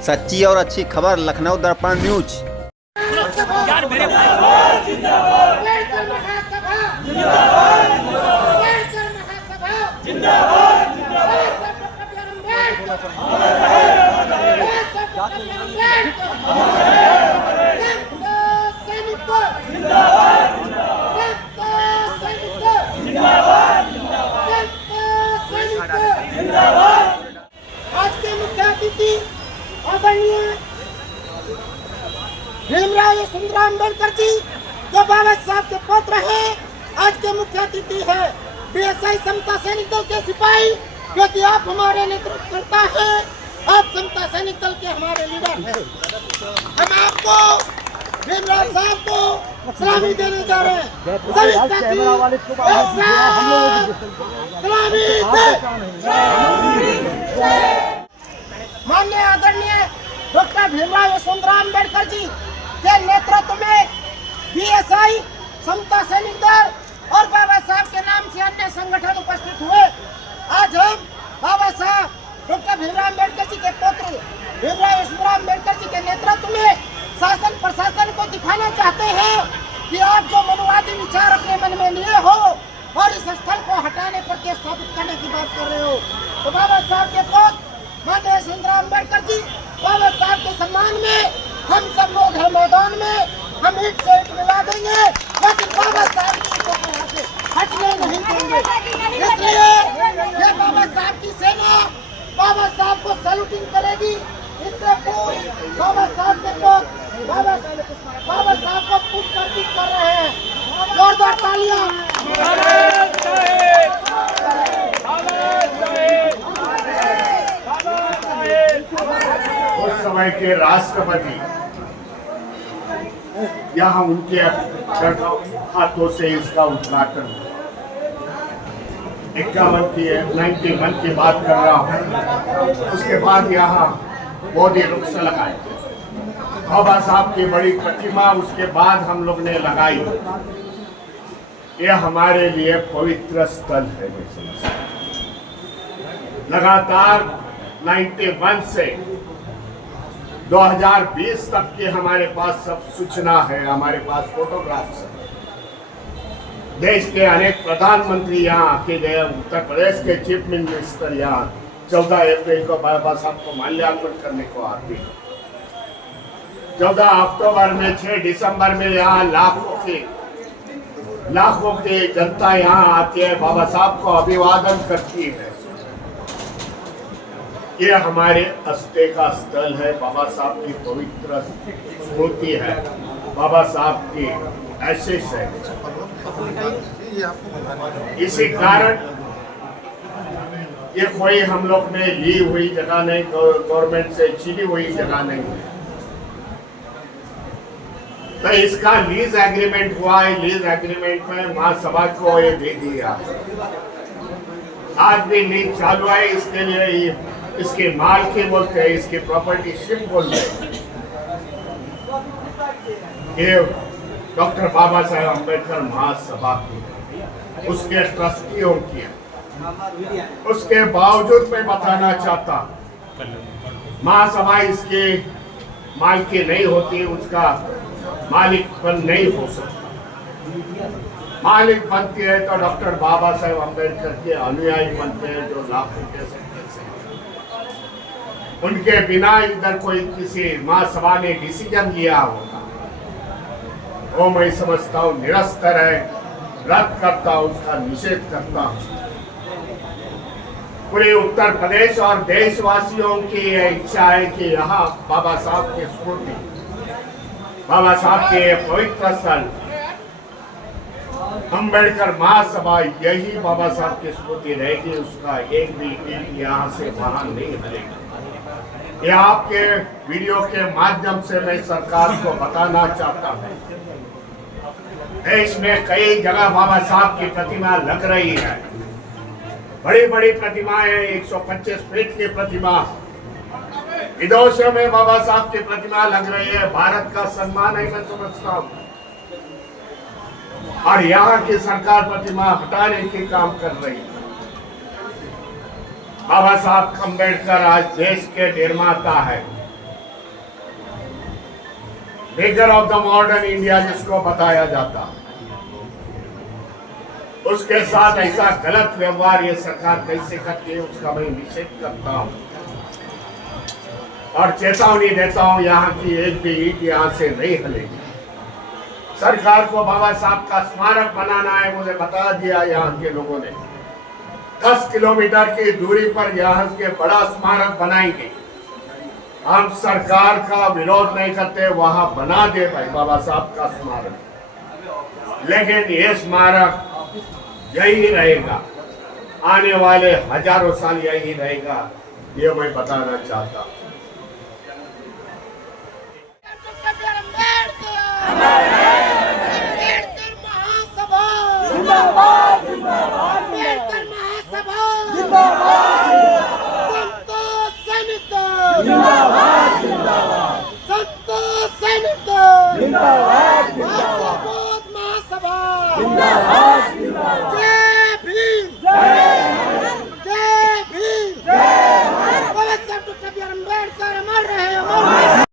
सच्ची और अच्छी खबर लखनऊ दर्पण न्यूज। आज के मुख्य अतिथि आदरणीय भीमराव सुंदरराव अम्बेडकर जी जो बाबा साहब के पुत्र हैं, आज के मुख्य अतिथि है बीएसआई समता सैनिक दल के सिपाही, क्योंकि आप हमारे नेतृत्व करता है, आप समता सैनिक दल के हमारे लीडर हैं। हम आपको भीमराव साहब को सलामी देने जा रहे हैं। सभी साथी सलामी माननीय आदरणीय डॉक्टर भीमराव यशवंतराव अम्बेडकर जी के नेतृत्व में बीएसआई समता सैनिक दल और बाबा साहब के नाम से अन्य संगठन उपस्थित हुए। आज हम बाबा साहब डॉक्टर भीमराव अम्बेडकर जी के पुत्र भीमराव यशवंतराव अम्बेडकर जी के नेतृत्व में शासन प्रशासन को दिखाना चाहते हैं कि आप जो मनुवादी विचार अपने मन में लिए हो और इस स्थल को हटाने पर स्थापित करने की बात कर रहे हो, तो बाबा साहब के पुत्र माननीय सुंदरराव अम्बेडकर जी, बाबा साहब के सम्मान में हम सब लोग हैं मैदान में, हम ईंट से ईंट मिला देंगे, लेकिन बाबा साहब की हटने नहीं देंगे। इसलिए ये बाबा साहब की सेना बाबा साहब को सैल्यूटिंग करेगी। इससे पूर्व बाबा साहब के पुत्र बाबा साहब को पुष्पार्पित कर रहे हैं। जोरदार तालियां। उस समय के राष्ट्रपति यहाँ उनके हाथों से इसका उद्घाटन 91 की बात कर रहा हूँ। उसके बाद यहाँ मोदी वृक्ष लगाए, बाबा साहब की बड़ी प्रतिमा उसके बाद हम लोग ने लगाई। यह हमारे लिए पवित्र स्थल है। लगातार 91 से 2020 तक की हमारे पास सब सूचना है, हमारे पास फोटोग्राफ्स है। देश के अनेक प्रधानमंत्री यहाँ आके गए, उत्तर प्रदेश के चीफ मिनिस्टर यहाँ 14 अप्रैल को बाबा साहब को माल्यार्पण करने को आते हैं। 14 अक्टूबर में 6 दिसंबर में यहाँ लाखों की जनता यहाँ आती है, बाबा साहब को अभिवादन करती है। ये हमारे अस्ते का स्थल है, बाबा साहब की पवित्र स्मृति है, बाबा साहब की आशीष है। इसी कारण ये कोई हम लोग ने ली हुई जगह नहीं, गवर्नमेंट से छीनी हुई जगह नहीं है। तो इसका लीज एग्रीमेंट हुआ है। लीज एग्रीमेंट में महासभा को ये दे दिया। आज भी लीज चालू है। इसके लिए इसके माल के बोलते हैं, इसकी प्रॉपर्टी शिप बोलते हैं। ये डॉक्टर बाबा साहेब अम्बेडकर महासभा की, उसके ट्रस्टियों की। उसके बावजूद मैं बताना चाहता, महासभा इसके माल की नहीं होती, उसका मालिकपन नहीं हो सकता। मालिक बनती है तो डॉक्टर बाबा साहेब अम्बेडकर के अनुयायी बनते हैं, जो लाखों के संख्या से। उनके बिना इधर कोई किसी महासभा ने डिसीजन लिया होगा, वो मैं समझता हूँ निरस्त है, रद्द करता हूँ, उसका निषेध करता हूँ। पूरे उत्तर प्रदेश और देशवासियों की इच्छा है कि यहाँ बाबा साहब की स्मृति, बाबा साहब के पवित्र स्थल अम्बेडकर महासभा, यही बाबा साहब की स्मृति रहेगी। उसका एक भी ईंट यहाँ से बाहर नहीं हटेगा। ये आपके वीडियो के माध्यम से मैं सरकार को बताना चाहता हूँ, देश में कई जगह बाबा साहब की प्रतिमा लग रही है। बड़ी बड़ी प्रतिमाएं, 125 फीट की प्रतिमा, विदेशों में बाबा साहब की प्रतिमा लग रही है। भारत का सम्मान है, मैं समझता हूँ। और यहाँ की सरकार प्रतिमा हटाने की काम कर रही है। बाबा साहब अम्बेडकर आज देश के निर्माता है, figure of the modern India जिसको बताया जाता, उसके साथ ऐसा गलत व्यवहार ये सरकार कैसे करती है उसका मैं निषेध करता हूं और चेतावनी देता हूं, यहाँ की एक भी ईंट यहाँ से नहीं हिलेगी। सरकार को बाबा साहब का स्मारक बनाना है, मुझे बता दिया यहाँ के लोगों ने। 10 किलोमीटर की दूरी पर यहाँ के बड़ा स्मारक बनाएंगे। हम सरकार का विरोध नहीं करते, वहां बना दे भाई बाबा साहब का स्मारक, लेकिन ये स्मारक यही रहेगा, आने वाले हजारों साल यही रहेगा, ये मैं बताना चाहता हूं। अम्बेडकर महासभा जिंदाबाद, जिंदाबाद। अम्बेडकर महासभा जिंदाबाद, संतोष सैनिक जिंदाबाद, जिंदाबाद। संतोष सैनिक जिंदाबाद, जिंदाबाद। महासभा जिंदाबाद, जिंदाबाद। जय भीम, जय